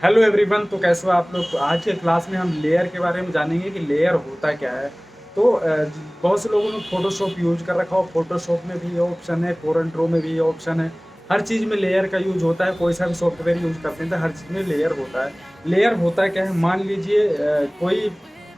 Hello everyone. तो कैसे हो आप लोग। तो आज के क्लास में हम लेयर के बारे में जानेंगे कि लेयर होता क्या है। तो बहुत से लोगों ने फोटोशॉप यूज कर रखा हो। फोटोशॉप में भी ये ऑप्शन है, कोरल ड्रॉ में भी ये ऑप्शन है। हर चीज़ में लेयर का यूज होता है। कोई सा भी सॉफ्टवेयर यूज करते हैं तो हर चीज़ में लेयर होता है। लेयर होता क्या है, मान लीजिए कोई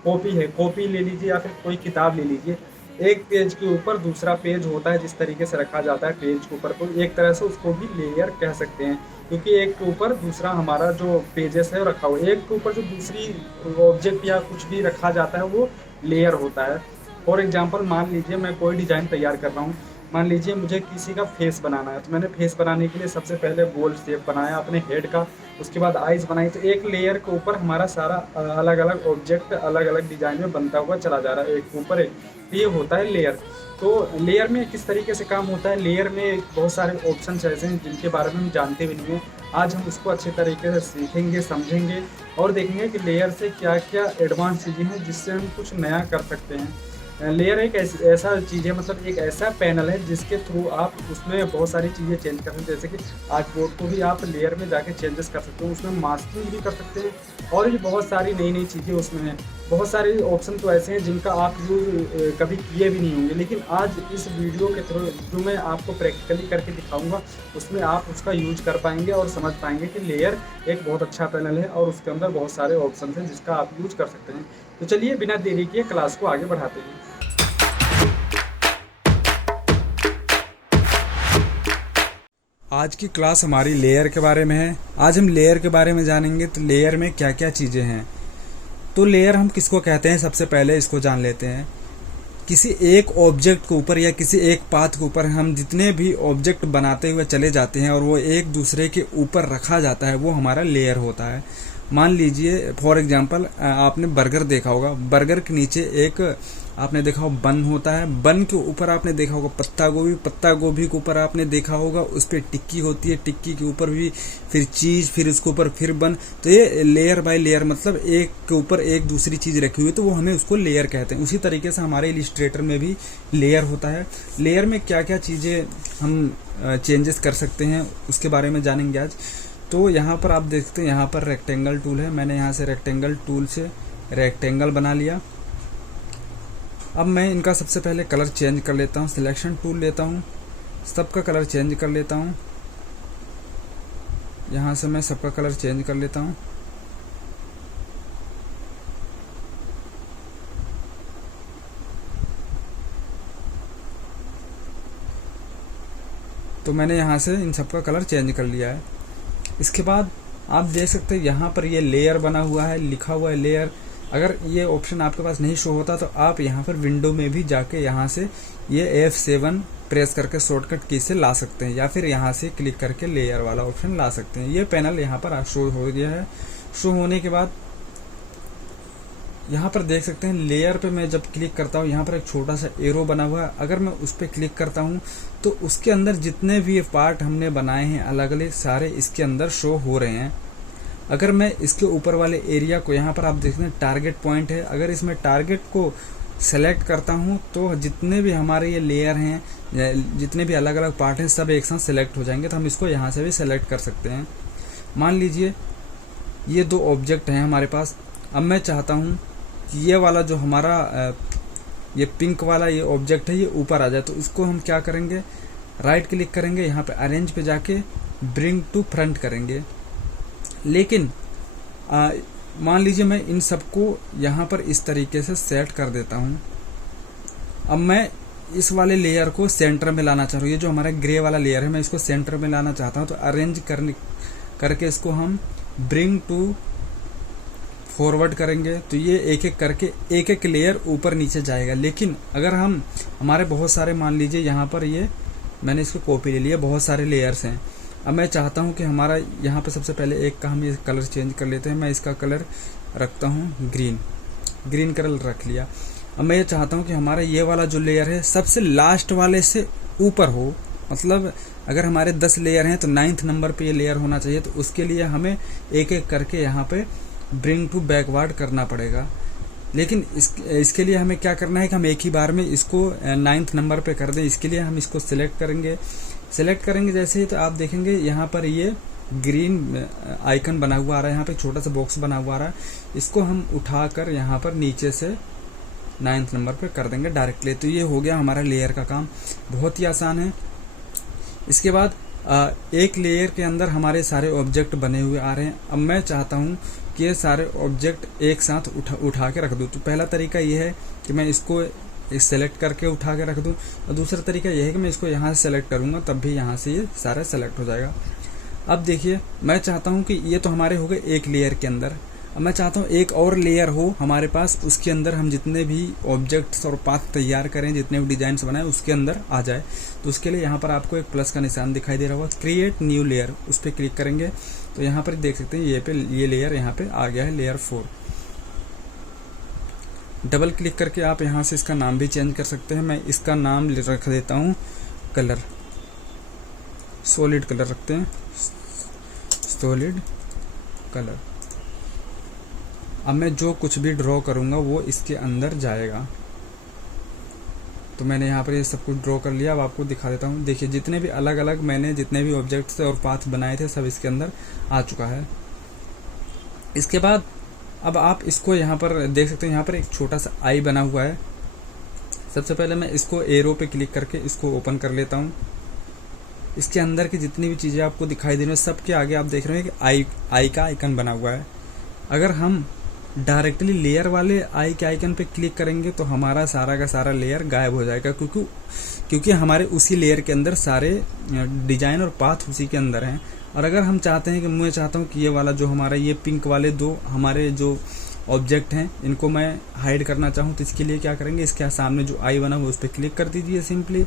कॉपी है, कॉपी ले लीजिए या फिर कोई किताब ले लीजिए। एक पेज के ऊपर दूसरा पेज होता है, जिस तरीके से रखा जाता है पेज के ऊपर, तो एक तरह से उसको भी लेयर कह सकते हैं। क्योंकि एक के ऊपर दूसरा हमारा जो पेजेस है वो रखा हुआ है, एक के ऊपर जो दूसरी ऑब्जेक्ट या कुछ भी रखा जाता है वो लेयर होता है। फॉर एग्जांपल मान लीजिए मैं कोई डिज़ाइन तैयार कर रहा हूँ। मान लीजिए मुझे किसी का फेस बनाना है, तो मैंने फेस बनाने के लिए सबसे पहले गोल शेप बनाया अपने हेड का। उसके बाद आइज़ बनाई, तो एक लेयर के ऊपर हमारा सारा अलग अलग ऑब्जेक्ट अलग अलग डिज़ाइन में बनता हुआ चला जा रहा है, एक के ऊपर एक। तो ये होता है लेयर। तो लेयर में किस तरीके से काम होता है, लेयर में बहुत सारे ऑप्शन ऐसे हैं जिनके बारे में हम जानते भी नहीं हैं। आज हम उसको अच्छे तरीके से सीखेंगे, समझेंगे और देखेंगे कि लेयर से क्या क्या एडवांस चीज़ें हैं जिससे हम कुछ नया कर सकते हैं। लेयर एक ऐसा चीज़ है, मतलब एक ऐसा पैनल है जिसके थ्रू आप उसमें बहुत सारी चीज़ें चेंज कर सकते हैं। जैसे कि आर्टबोर्ड को भी आप लेयर में जाके चेंजेस कर सकते हो, उसमें मास्किंग भी कर सकते हैं और भी बहुत सारी नई नई चीज़ें उसमें हैं। बहुत सारे ऑप्शन तो ऐसे हैं जिनका आप यूज़ कभी किए भी नहीं होंगे, लेकिन आज इस वीडियो के थ्रू जो मैं आपको प्रैक्टिकली करके दिखाऊंगा उसमें आप उसका यूज कर पाएंगे और समझ पाएंगे कि लेयर एक बहुत अच्छा पैनल है और उसके अंदर बहुत सारे ऑप्शन हैं जिसका आप यूज कर सकते हैं। तो चलिए बिना देरी किए क्लास को आगे बढ़ाते हैं। आज की क्लास हमारी लेयर के बारे में है। आज हम लेयर के बारे में जानेंगे। तो लेयर में क्या क्या चीज़ें हैं। तो लेयर हम किसको कहते हैं, सबसे पहले इसको जान लेते हैं। किसी एक ऑब्जेक्ट के ऊपर या किसी एक पाथ के ऊपर हम जितने भी ऑब्जेक्ट बनाते हुए चले जाते हैं और वो एक दूसरे के ऊपर रखा जाता है, वो हमारा लेयर होता है। मान लीजिए फॉर एग्जांपल आपने बर्गर देखा होगा। बर्गर के नीचे एक आपने देखा होगा बन होता है। बन के ऊपर आपने देखा होगा पत्ता गोभी। पत्ता गोभी के ऊपर आपने देखा होगा उस पर टिक्की होती है। टिक्की के ऊपर भी फिर चीज, फिर उसके ऊपर फिर बन। तो ये लेयर बाय लेयर, मतलब एक के ऊपर एक दूसरी चीज रखी हुई है, तो वो हमें उसको लेयर कहते हैं। उसी तरीके से हमारे इलिस्ट्रेटर में भी लेयर होता है। लेयर में क्या क्या चीजें हम चेंजेस कर सकते हैं उसके बारे में जानेंगे आज। तो यहाँ पर आप देखते हैं, यहाँ पर रेक्टेंगल टूल है। मैंने यहाँ से रेक्टेंगल टूल से रेक्टेंगल बना लिया। अब मैं इनका सबसे पहले कलर चेंज कर लेता हूँ। सिलेक्शन टूल लेता हूँ, सबका कलर चेंज कर लेता हूँ। यहाँ से मैं सबका कलर चेंज कर लेता हूँ। तो मैंने यहाँ से इन सबका कलर चेंज कर लिया है। इसके बाद आप देख सकते हैं यहाँ पर ये लेयर बना हुआ है, लिखा हुआ है लेयर। अगर ये ऑप्शन आपके पास नहीं शो होता तो आप यहाँ पर विंडो में भी जाके यहाँ से ये F7 प्रेस करके शॉर्टकट की से ला सकते हैं, या फिर यहाँ से क्लिक करके लेयर वाला ऑप्शन ला सकते हैं। ये पैनल यहाँ पर शो हो गया है। शो होने के बाद यहाँ पर देख सकते हैं लेयर पे मैं जब क्लिक करता हूँ, यहाँ पर एक छोटा सा एरो बना हुआ है। अगर मैं उस पर क्लिक करता हूँ तो उसके अंदर जितने भी पार्ट हमने बनाए हैं अलग अलग, सारे इसके अंदर शो हो रहे हैं। अगर मैं इसके ऊपर वाले एरिया को, यहाँ पर आप देखते हैं टारगेट पॉइंट है, अगर इसमें टारगेट को सेलेक्ट करता हूँ तो जितने भी हमारे ये लेयर हैं, जितने भी अलग अलग पार्ट हैं, सब एक साथ सेलेक्ट हो जाएंगे। तो हम इसको यहाँ से भी सेलेक्ट कर सकते हैं। मान लीजिए ये दो ऑब्जेक्ट हैं हमारे पास। अब मैं चाहता हूँ कि ये वाला जो हमारा ये पिंक वाला ये ऑब्जेक्ट है ये ऊपर आ जाए। तो उसको हम क्या करेंगे, राइट क्लिक करेंगे, यहाँ पे अरेंज पे जाके ब्रिंग टू फ्रंट करेंगे। लेकिन मान लीजिए मैं इन सबको यहाँ पर इस तरीके से सेट कर देता हूँ। अब मैं इस वाले लेयर को सेंटर में लाना चाह रहा हूँ। ये जो हमारा ग्रे वाला लेयर है मैं इसको सेंटर में लाना चाहता हूँ। तो अरेंज करके इसको हम ब्रिंग टू फॉरवर्ड करेंगे तो ये एक एक करके एक एक लेयर ऊपर नीचे जाएगा। लेकिन अगर हम हमारे बहुत सारे, मान लीजिए यहाँ पर ये मैंने इसको कॉपी ले लिया, बहुत सारे लेयर्स हैं। अब मैं चाहता हूँ कि हमारा यहाँ पे सबसे पहले एक का हम ये कलर चेंज कर लेते हैं। मैं इसका कलर रखता हूँ ग्रीन कलर रख लिया। अब मैं ये चाहता हूँ कि हमारा ये वाला जो लेयर है सबसे लास्ट वाले से ऊपर हो। मतलब अगर हमारे 10 लेयर हैं तो 9th नंबर पे ये लेयर होना चाहिए। तो उसके लिए हमें एक एक करके यहाँ पे ब्रिंग टू बैकवर्ड करना पड़ेगा। लेकिन इसके लिए हमें क्या करना है कि हम एक ही बार में इसको 9th नंबर पे कर दें। इसके लिए हम इसको सिलेक्ट करेंगे। जैसे ही तो आप देखेंगे यहाँ पर ये ग्रीन आइकन बना हुआ आ रहा है, यहाँ पे छोटा सा बॉक्स बना हुआ आ रहा है, इसको हम उठाकर यहाँ पर नीचे से 9th नंबर पे कर देंगे डायरेक्टली। तो ये हो गया हमारा लेयर का काम, बहुत ही आसान है। इसके बाद एक लेयर के अंदर हमारे सारे ऑब्जेक्ट बने हुए आ रहे हैं। अब मैं चाहता हूँ कि ये सारे ऑब्जेक्ट एक साथ उठा के रख दूँ। तो पहला तरीका ये है कि मैं इसको सेलेक्ट करके उठा के रख दूँ, और दूसरा तरीका यह है कि मैं इसको यहाँ से सेलेक्ट करूँगा, तब भी यहाँ से ये सारा सेलेक्ट हो जाएगा। अब देखिए, मैं चाहता हूँ कि ये तो हमारे हो गए एक लेयर के अंदर। अब मैं चाहता हूँ एक और लेयर हो हमारे पास, उसके अंदर हम जितने भी ऑब्जेक्ट्स और पाथ तैयार करें, जितने भी डिजाइन्स बनाए, उसके अंदर आ जाए। तो उसके लिए यहाँ पर आपको एक प्लस का निशान दिखाई दे रहा होगा, क्रिएट न्यू लेयर, उस पर क्लिक करेंगे तो यहाँ पर देख सकते हैं ये लेयर यहाँ पे आ गया है, लेयर 4। डबल क्लिक करके आप यहाँ से इसका नाम भी चेंज कर सकते हैं। मैं इसका नाम रख देता हूँ कलर, सॉलिड कलर रखते हैं, सॉलिड कलर। अब मैं जो कुछ भी ड्रॉ करूँगा वो इसके अंदर जाएगा। तो मैंने यहाँ पर ये सब कुछ ड्रॉ कर लिया। अब आपको दिखा देता हूँ, देखिए जितने भी अलग अलग मैंने जितने भी ऑब्जेक्ट्स और पाथ बनाए थे सब इसके अंदर आ चुका है। इसके बाद अब आप इसको यहाँ पर देख सकते हैं, यहाँ पर एक छोटा सा आई बना हुआ है। सबसे पहले मैं इसको एरो पे क्लिक करके इसको ओपन कर लेता हूँ। इसके अंदर की जितनी भी चीज़ें आपको दिखाई दे रही हैं सबके आगे आप देख रहे हैं कि आई का आइकन बना हुआ है। अगर हम डायरेक्टली लेयर वाले आई के आइकन पे क्लिक करेंगे तो हमारा सारा का सारा लेयर गायब हो जाएगा, क्योंकि हमारे उसी लेयर के अंदर सारे डिजाइन और पाथ उसी के अंदर हैं। और अगर हम चाहते हैं कि मैं चाहता हूँ कि ये वाला जो हमारा ये पिंक वाले दो हमारे जो ऑब्जेक्ट हैं इनको मैं हाइड करना चाहूँ, तो इसके लिए क्या करेंगे, इसके सामने जो आई बना हुआ उस पर क्लिक कर दीजिए सिंपली,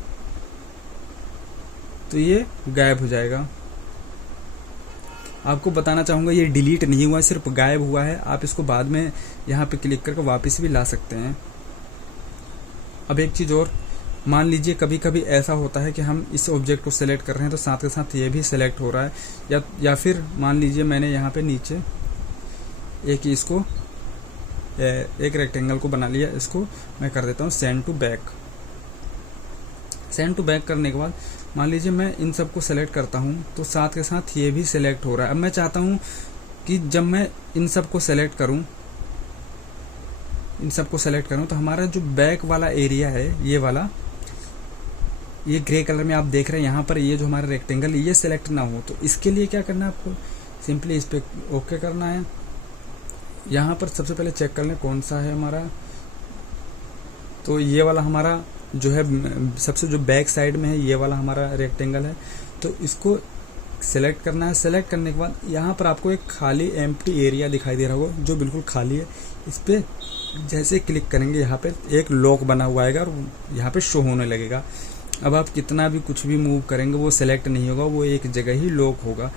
तो ये गायब हो जाएगा। आपको बताना चाहूँगा ये डिलीट नहीं हुआ, सिर्फ गायब हुआ है। आप इसको बाद में यहाँ पे क्लिक करके वापस भी ला सकते हैं। अब एक चीज़ और, मान लीजिए कभी कभी ऐसा होता है कि हम इस ऑब्जेक्ट को सेलेक्ट कर रहे हैं तो साथ के साथ ये भी सेलेक्ट हो रहा है, या फिर मान लीजिए मैंने यहाँ पे नीचे एक रेक्टेंगल को बना लिया, इसको मैं कर देता हूँ send to back. Send to back करने के बाद मान लीजिए मैं इन सबको सेलेक्ट करता हूँ तो साथ के साथ ये भी सेलेक्ट हो रहा है। अब मैं चाहता हूँ कि जब मैं इन सबको सेलेक्ट करूँ तो हमारा जो बैक वाला एरिया है, ये वाला, ये ग्रे कलर में आप देख रहे हैं यहाँ पर, ये जो हमारा रेक्टेंगल ये सेलेक्ट ना हो। तो इसके लिए क्या करना है, आपको सिंपली इस पर ओके करना है। यहाँ पर सबसे पहले चेक कर लें कौन सा है हमारा, तो ये वाला हमारा जो है सबसे जो बैक साइड में है, ये वाला हमारा रेक्टेंगल है। तो इसको सेलेक्ट करना है। सेलेक्ट करने के बाद यहाँ पर आपको एक खाली एम्प्टी एरिया दिखाई दे रहा होगा जो बिल्कुल खाली है। इस पर जैसे क्लिक करेंगे यहाँ पे एक लॉक बना हुआ आएगा और यहाँ पे शो होने लगेगा। अब आप कितना भी कुछ भी मूव करेंगे वो सेलेक्ट नहीं होगा, वो एक जगह ही लॉक होगा।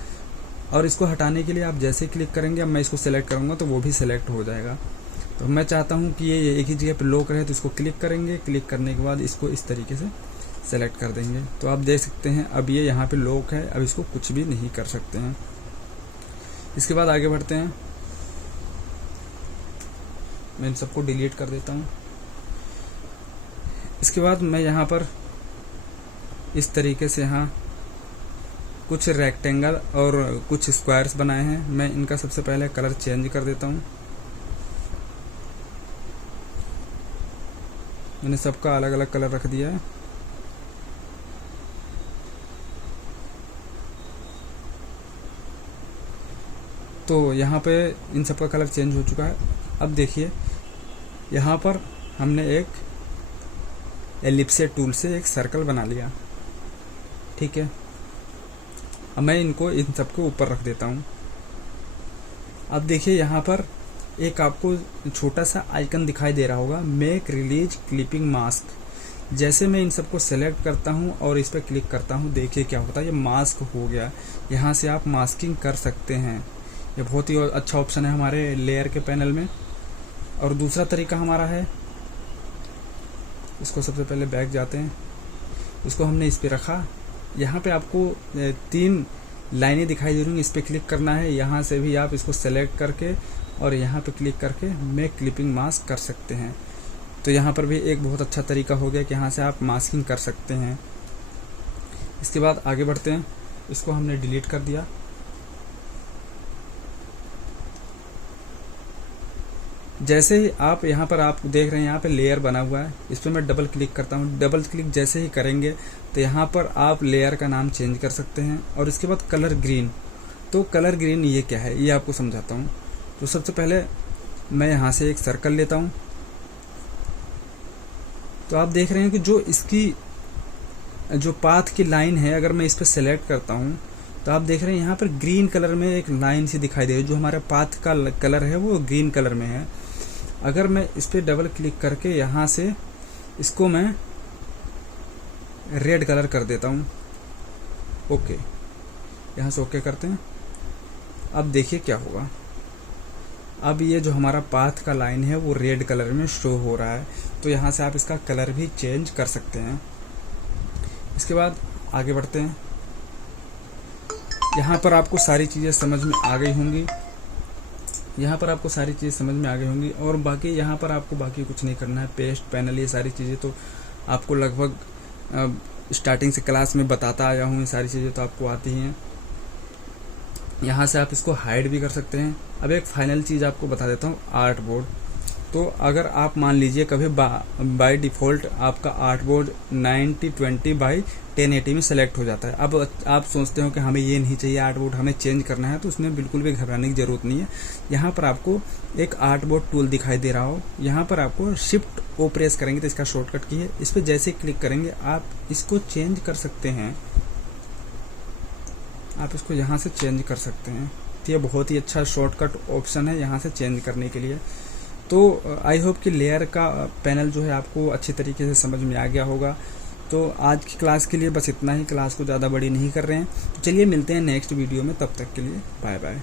और इसको हटाने के लिए आप जैसे क्लिक करेंगे, अब मैं इसको सेलेक्ट करूँगा तो वो भी सेलेक्ट हो जाएगा। तो मैं चाहता हूँ कि ये एक ही जगह पे लॉक रहे, तो इसको क्लिक करेंगे। क्लिक करने के बाद इसको इस तरीके से सेलेक्ट कर देंगे। तो आप देख सकते हैं अब ये यहाँ पे लॉक है, अब इसको कुछ भी नहीं कर सकते हैं। इसके बाद आगे बढ़ते हैं। मैं इन सबको डिलीट कर देता हूँ। इसके बाद मैं यहाँ पर इस तरीके से यहाँ कुछ रेक्टेंगल और कुछ स्क्वायर्स बनाए हैं। मैं इनका सबसे पहले कलर चेंज कर देता हूँ। मैंने सबका अलग अलग कलर रख दिया है। तो यहाँ पे इन सबका कलर चेंज हो चुका है। अब देखिए यहाँ पर हमने एक एलिप्स टूल से एक सर्कल बना लिया, ठीक है। अब मैं इनको इन सबको ऊपर रख देता हूँ। अब देखिए यहाँ पर एक आपको छोटा सा आइकन दिखाई दे रहा होगा, मेक रिलीज क्लिपिंग मास्क। जैसे मैं इन सबको सेलेक्ट करता हूँ और इस पर क्लिक करता हूँ, देखिए क्या होता है, ये मास्क हो गया। यहाँ से आप मास्किंग कर सकते हैं। ये बहुत ही अच्छा ऑप्शन है हमारे लेयर के पैनल में। और दूसरा तरीका हमारा है, इसको सबसे पहले बैक जाते हैं, इसको हमने इस पर रखा। यहाँ पे आपको 3 लाइनें दिखाई दे रही हैं, इस पर क्लिक करना है। यहाँ से भी आप इसको सेलेक्ट करके और यहाँ पे क्लिक करके मेक क्लिपिंग मास्क कर सकते हैं। तो यहाँ पर भी एक बहुत अच्छा तरीका हो गया कि यहाँ से आप मास्किंग कर सकते हैं। इसके बाद आगे बढ़ते हैं। इसको हमने डिलीट कर दिया। जैसे ही आप यहाँ पर आप देख रहे हैं यहाँ पे लेयर बना हुआ है, इस पर मैं डबल क्लिक करता हूँ। डबल क्लिक जैसे ही करेंगे तो यहाँ पर आप लेयर का नाम चेंज कर सकते हैं। और इसके बाद कलर ग्रीन, तो कलर ग्रीन ये क्या है ये आपको समझाता हूँ। तो सबसे पहले मैं यहाँ से एक सर्कल लेता हूँ। तो आप देख रहे हैं कि जो इसकी जो पाथ की लाइन है, अगर मैं इस पर सेलेक्ट करता हूँ तो आप देख रहे हैं यहाँ पर ग्रीन कलर में एक लाइन सी दिखाई दे रही है। जो हमारा पाथ का कलर है वो ग्रीन कलर में है। अगर मैं इस पर डबल क्लिक करके यहाँ से इसको मैं रेड कलर कर देता हूँ, ओके, यहाँ से ओके करते हैं। अब देखिए क्या होगा, अब ये जो हमारा पाथ का लाइन है वो रेड कलर में शो हो रहा है। तो यहाँ से आप इसका कलर भी चेंज कर सकते हैं। इसके बाद आगे बढ़ते हैं। यहाँ पर आपको सारी चीज़ें समझ में आ गई होंगी, यहाँ पर आपको सारी चीज़ें समझ में आ गई होंगी। और बाकी यहाँ पर आपको बाकी कुछ नहीं करना है। पेस्ट, पैनल, ये सारी चीज़ें तो आपको लगभग स्टार्टिंग से क्लास में बताता आया हूँ। ये सारी चीज़ें तो आपको आती हैं। यहाँ से आप इसको हाइड भी कर सकते हैं। अब एक फाइनल चीज़ आपको बता देता हूँ, आर्ट बोर्ड। तो अगर आप मान लीजिए कभी बाय डिफ़ॉल्ट आपका आर्ट बोर्ड 90/20 बाई 1080 में सेलेक्ट हो जाता है। अब आप सोचते हो कि हमें ये नहीं चाहिए आर्ट बोर्ड, हमें चेंज करना है, तो उसमें बिल्कुल भी घबराने की ज़रूरत नहीं है। यहाँ पर आपको एक आर्ट बोर्ड टूल दिखाई दे रहा हो, यहाँ पर आपको शिफ्ट ओ प्रेस करेंगे तो इसका शॉर्टकट की है। इस पर जैसे क्लिक करेंगे आप इसको चेंज कर सकते हैं, आप इसको यहाँ से चेंज कर सकते हैं। तो ये बहुत ही अच्छा शॉर्टकट ऑप्शन है यहाँ से चेंज करने के लिए। तो आई होप कि लेयर का पैनल जो है आपको अच्छी तरीके से समझ में आ गया होगा। तो आज की क्लास के लिए बस इतना ही, क्लास को ज़्यादा बड़ी नहीं कर रहे हैं। तो चलिए मिलते हैं नेक्स्ट वीडियो में, तब तक के लिए बाय बाय।